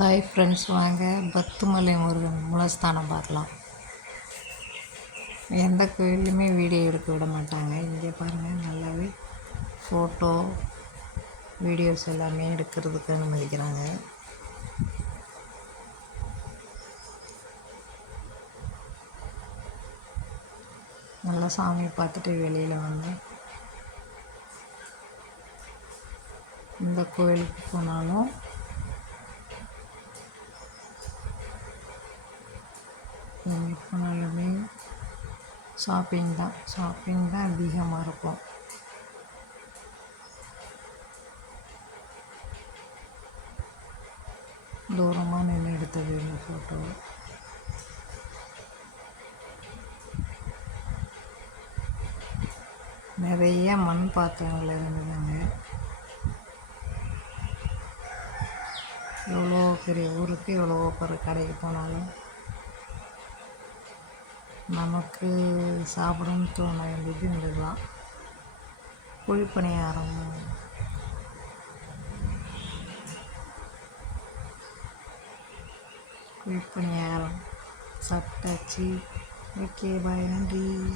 Hi friends வாங்க. பத்துமலை முருகன் மூலஸ்தானம் பார்க்கலாம். எந்த கோயில்லையுமே வீடியோ எடுக்க விட மாட்டாங்க. இங்கே பாருங்கள் நல்லாவே ஃபோட்டோ வீடியோஸ் எல்லாமே எடுக்கிறதுக்கு அனுமதிக்கிறாங்க நல்லா சாமி பார்த்துட்டு வெளியில் வந்து இந்த கோயிலுக்கு போனாலும் எங்கே போனாலுமே ஷாப்பிங் தான். ஷாப்பிங் தான் அதிகமாக இருக்கும். தூரமாக நின்று எடுத்தது இந்த ஃபோட்டோ நிறைய மண் பாத்திரங்கள் இருந்ததுங்க. எவ்வளோ பெரிய ஊருக்கு எவ்வளோ பெரிய கடைக்கு போனாலும் நமக்கு சாப்பிடணும்னு தோண வேண்டியது இருந்ததுலாம் குழிப்பணியாரம் குழிப்பணியாரம் சாப்பிட்டாச்சு ஓகே பாய் நன்றி.